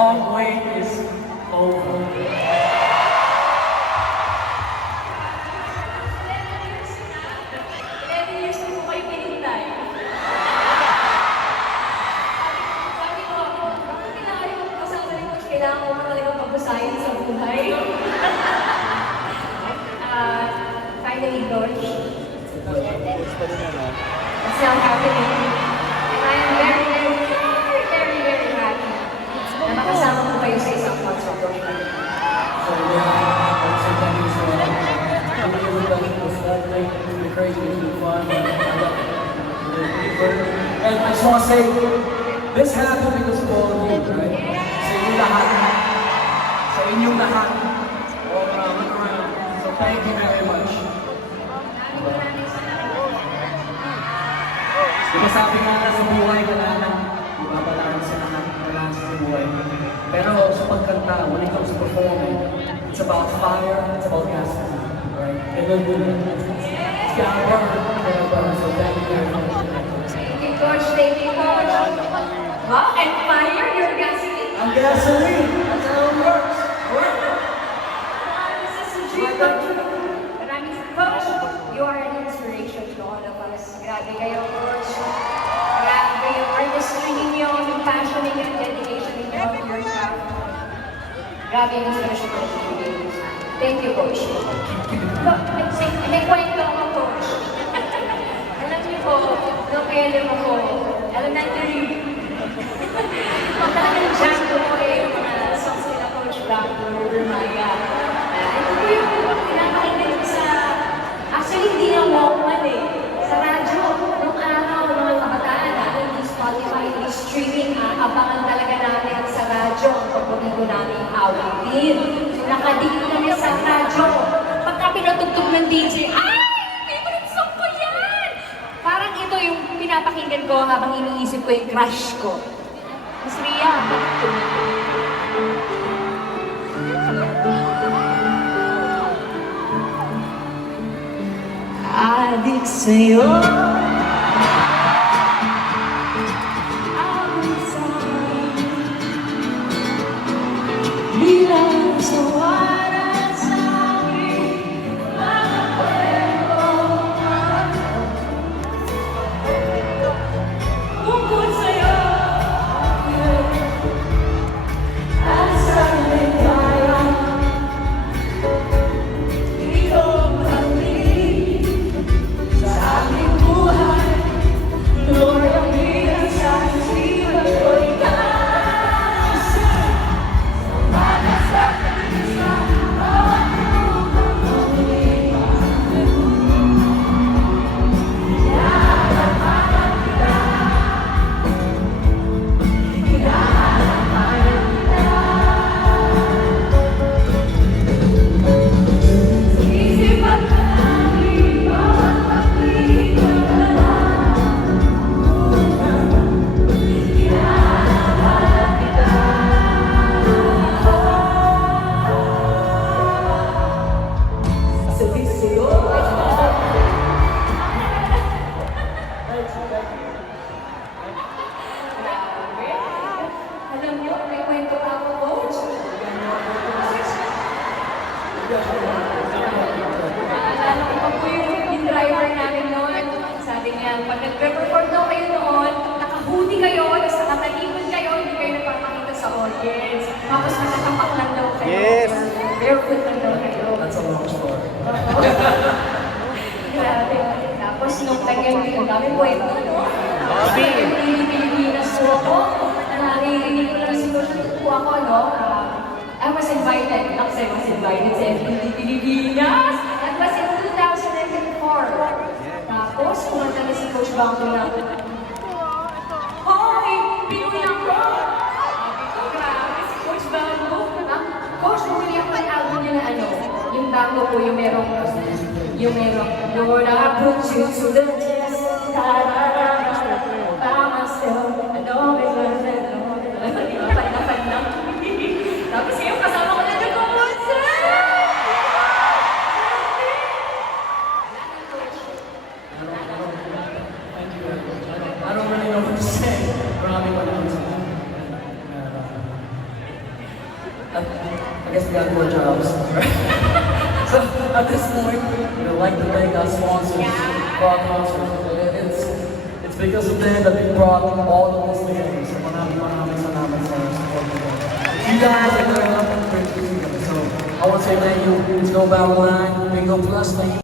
long wait is over. 11 years na po kayo pinintay. Sabi ko, bakit kailangan yung kasama ni Coach? Kailangan ko talagang pagbasahin sa buhay. Finally, Coach. It's now happening. And I am very, very happy na makasama ko kayo sa isang concert, Coach. So yeah, thank you so much. Thank you very much. It was like really crazy, really fun. And I just want to say, this happened because of all of you, right? Sa inyong lahat. Sa inyong lahat. All around, look around. So thank you very much. Diba sabi nga na sa buhay, wala na. Diba balance na balance sa buhay. Pero sa pagkanta, when it comes to performing, it's about fire, it's about gasoline, right? And then it's gotta burn, so thank you very much. Thank you, Coach. Thank you, Coach. Wow, and fire, your gasoline. I'm gasoline, that's how it works. This is a dream come true. Maraming Coach, you are an inspiration to all of us. Grabe kayo, Coach. Grabe yung artistry ninyo, yung passion ninyo, yung dedication ninyo, your craft. Grabe yung inspiration ko. Thank you, Coach. May kwento ako, Coach. Alam niyo po, nung kailan ako, elementary, kung talagang jam ko po yung mga songs nila, Coach Blackbird, Maya. Ito po yung pinapakinggan ko sa, actually hindi na Walkman eh, sa radyo, nung araw, nung kabataan natin, hindi Spotify, hindi streaming, abangan talaga natin sa radyo, ang pagpapiligo namin awitin. So nakadikit kami sa radyo, pagka pinatugtog ng DJ, ay! Favorite song ko yan! Parang ito yung pinapakinggan ko habang iniisip ko yung crush ko. Miss Ria. Adik sa'yo. Adik sa'yo. Bilang sawaran sa'kin. Mga kwento. Tungkol sa'yo. At sa ligaya. Ikaw ang hangin sa aking buhay. Lord, ang hirap sa isipan ko ikaw. Sumama sa kanisa, bawat lupang umiwan. Hinahanap-hanap kita. Hinahanap-hanap kita. Isip at langit, bawat pag-ibig ko na lang. Hinahanap kita. Sabi sa'yo. Grabe. Alam niyo, may kwento pa ako, Coach. Naalala ko pa po yung driver namin noon. Sabi niya, pag nag-perform daw kayo noon, nakahoodie kayo, tapos nakatalikod kayo, hindi kayo nagpapakita sa audience. Tapos nakatapak lang daw kayo. Yes. Barefoot lang daw kayo. That's a long story. Grabe. Tapos nung nag-MV, ang dami kwento, no? Tapos Pilipinas po ako. Naririnig ko lang si Coach, po ako, no? I was invited. Actually, I was invited sa MTV Pilipinas. That was in 2004. Tapos, kumanta na si Coach Bangko na, "Hoy, Pinoy ako!" Sabi ko, grabe si Coach Bangko. Coach, bumili ako ng album niya na ano, yung Bangko po, yung merong, Lord, I put you to the test. By myself, I know it's worth it. Pan lang. Tapos yung kasama ko na nag-concert! I don't really know what to say. Marami pa naman sa guess we got more jobs. So at this point, we'd like to thank our sponsors for our concert. It's because of them that we brought all of this together. So maraming salamat sa support nila. You guys are going up and great. So I want to say thank you to Go Babylon, Bingo Plus, thank you.